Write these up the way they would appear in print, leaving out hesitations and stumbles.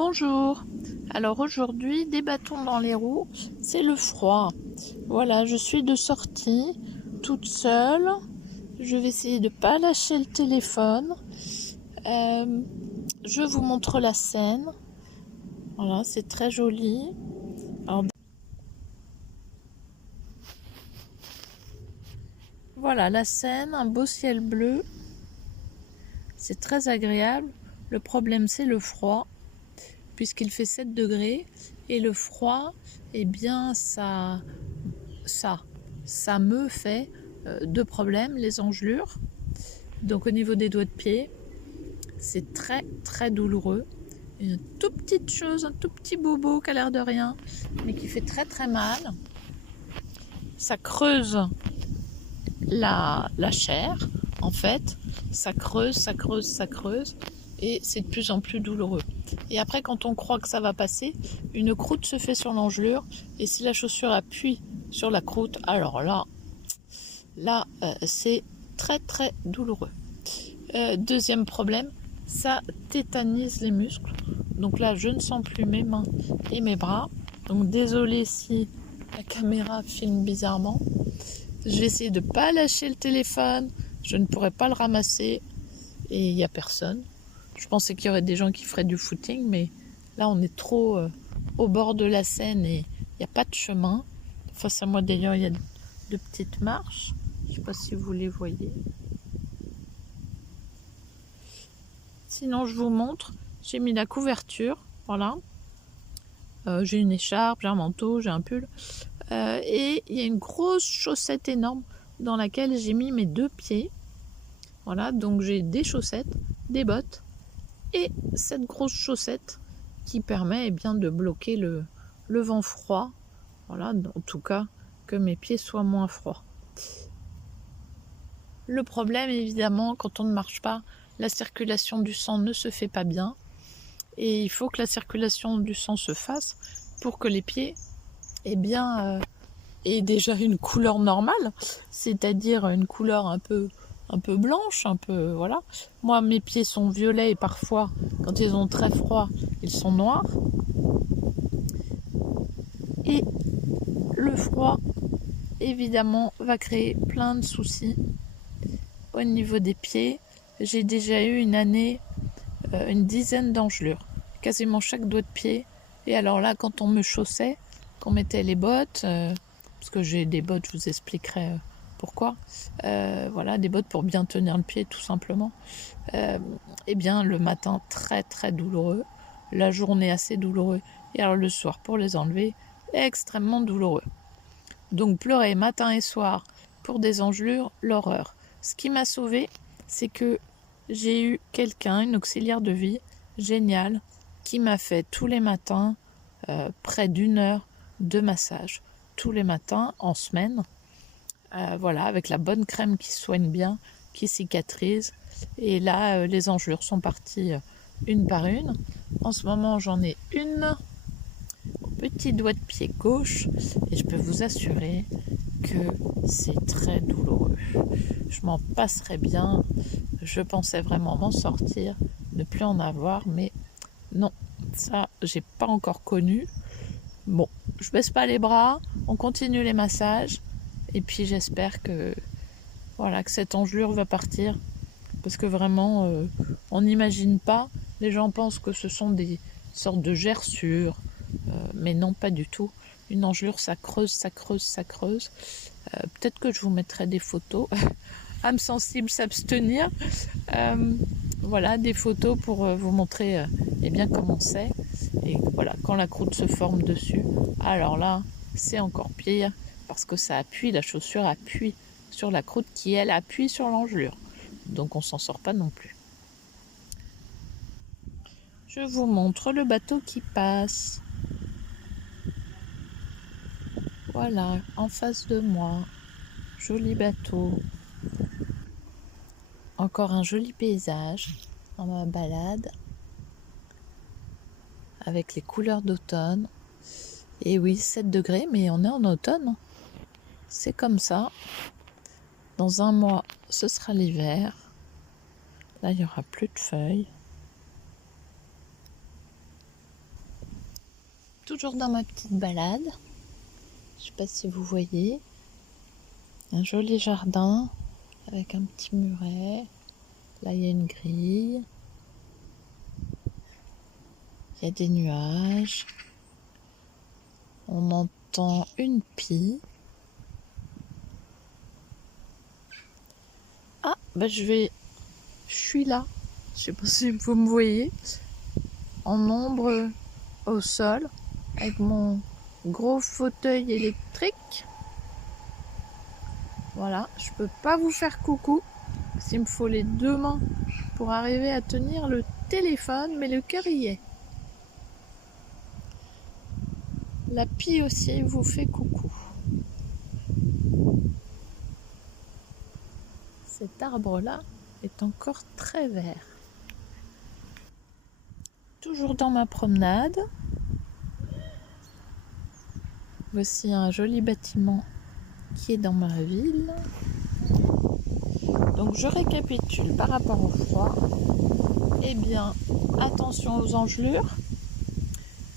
Bonjour, alors aujourd'hui des bâtons dans les roues, c'est le froid. Voilà, je suis de sortie, toute seule. Je vais essayer de ne pas lâcher le téléphone. Je vous montre la Seine. Voilà, c'est très joli. Alors, voilà la Seine, un beau ciel bleu. C'est très agréable. Le problème c'est le froid, puisqu'il fait 7 degrés. Et le froid, eh bien ça me fait deux problèmes, les engelures. Donc au niveau des doigts de pied, c'est très très douloureux. Une toute petite chose, un tout petit bobo qui a l'air de rien, mais qui fait très très mal. Ça creuse la chair, en fait. Ça creuse, et c'est de plus en plus douloureux. Et après, quand on croit que ça va passer, une croûte se fait sur l'engelure, et si la chaussure appuie sur la croûte, alors là, c'est très très douloureux. Deuxième problème, ça tétanise les muscles. Donc là, je ne sens plus mes mains et mes bras. Donc désolé si la caméra filme bizarrement. Je vais essayer de ne pas lâcher le téléphone. Je ne pourrais pas le ramasser. Et il n'y a personne. Je pensais qu'il y aurait des gens qui feraient du footing, mais là, on est trop au bord de la Seine et il n'y a pas de chemin. Face à moi, d'ailleurs, il y a de petites marches. Je ne sais pas si vous les voyez. Sinon, je vous montre. J'ai mis la couverture. Voilà. J'ai une écharpe, j'ai un manteau, j'ai un pull. Et il y a une grosse chaussette énorme dans laquelle j'ai mis mes deux pieds. Voilà, donc j'ai des chaussettes, des bottes et cette grosse chaussette qui permet bien de bloquer le vent froid. Voilà, en tout cas, que mes pieds soient moins froids. Le problème, évidemment, quand on ne marche pas, la circulation du sang ne se fait pas bien. Et il faut que la circulation du sang se fasse pour que les pieds aient déjà une couleur normale, c'est-à-dire une couleur un peu blanche, voilà. Moi, mes pieds sont violets et parfois, quand ils ont très froid, ils sont noirs. Et le froid, évidemment, va créer plein de soucis au niveau des pieds. J'ai déjà eu une année, une dizaine d'engelures, quasiment chaque doigt de pied. Et alors là, quand on me chaussait, qu'on mettait les bottes, parce que j'ai des bottes, je vous expliquerai pourquoi. Voilà, des bottes pour bien tenir le pied, tout simplement. Eh bien, le matin, très très douloureux. La journée, assez douloureux. Et alors le soir, pour les enlever, extrêmement douloureux. Donc pleurer matin et soir pour des engelures, l'horreur. Ce qui m'a sauvée, c'est que j'ai eu quelqu'un, une auxiliaire de vie, géniale, qui m'a fait tous les matins près d'1 heure de massage. Tous les matins, en semaine. Voilà, avec la bonne crème qui soigne bien, qui cicatrise. Et là, les engelures sont parties une par une. En ce moment, j'en ai une au petit doigt de pied gauche et je peux vous assurer que c'est très douloureux. Je m'en passerais bien. Je pensais vraiment m'en sortir, ne plus en avoir, mais non, ça, j'ai pas encore connu. Bon, je baisse pas les bras, on continue les massages. Et puis j'espère que voilà que cette engelure va partir, parce que vraiment on n'imagine pas. Les gens pensent que ce sont des sortes de gerçures, mais non, pas du tout. Une engelure, ça creuse. Peut-être que je vous mettrai des photos. Âme sensible, s'abstenir. Voilà, des photos pour vous montrer bien comment c'est. Et voilà, quand la croûte se forme dessus, alors là, c'est encore pire. Parce que ça appuie, la chaussure appuie sur la croûte qui, elle, appuie sur l'engelure. Donc on s'en sort pas non plus. Je vous montre le bateau qui passe. Voilà, en face de moi. Joli bateau. Encore un joli paysage dans ma balade. Avec les couleurs d'automne. Et oui, 7 degrés, mais on est en automne. C'est comme ça. Dans un mois, ce sera l'hiver. Là, il n'y aura plus de feuilles. toujours dans ma petite balade. Je sais pas si vous voyez. Un joli jardin avec un petit muret. Là, il y a une grille. Il y a des nuages. On entend une pie. Ah, je suis là. Je sais pas si vous me voyez. En ombre au sol. Avec mon gros fauteuil électrique. Voilà, je peux pas vous faire coucou. Il me faut les 2 mains pour arriver à tenir le téléphone, mais le cœur y est. La pie aussi vous fait coucou. Cet arbre-là est encore très vert. Toujours dans ma promenade. Voici un joli bâtiment qui est dans ma ville. Donc je récapitule par rapport au froid. Eh bien, attention aux engelures.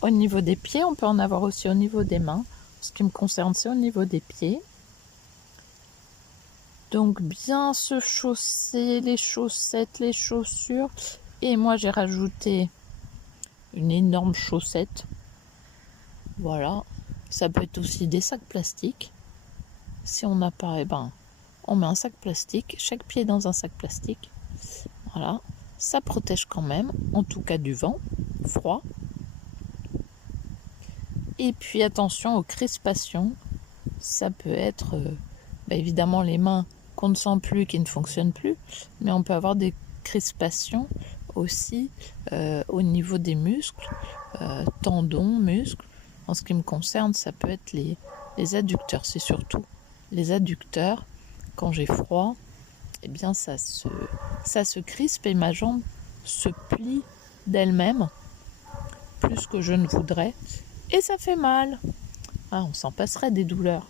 Au niveau des pieds, on peut en avoir aussi au niveau des mains. Ce qui me concerne, c'est au niveau des pieds. Donc bien se chausser, les chaussettes, les chaussures. Et moi, j'ai rajouté une énorme chaussette. Voilà. Ça peut être aussi des sacs plastiques. Si on n'a pas, eh ben, on met un sac plastique. Chaque pied dans un sac plastique. Voilà. Ça protège quand même, en tout cas du vent froid. Et puis attention aux crispations. Ça peut être évidemment les mains qu'on ne sent plus, qui ne fonctionnent plus. Mais on peut avoir des crispations aussi au niveau des muscles, tendons, muscles. En ce qui me concerne, ça peut être les adducteurs. C'est surtout les adducteurs. Quand j'ai froid, eh bien ça se crispe et ma jambe se plie d'elle-même plus que je ne voudrais et ça fait mal. Ah, on s'en passerait des douleurs.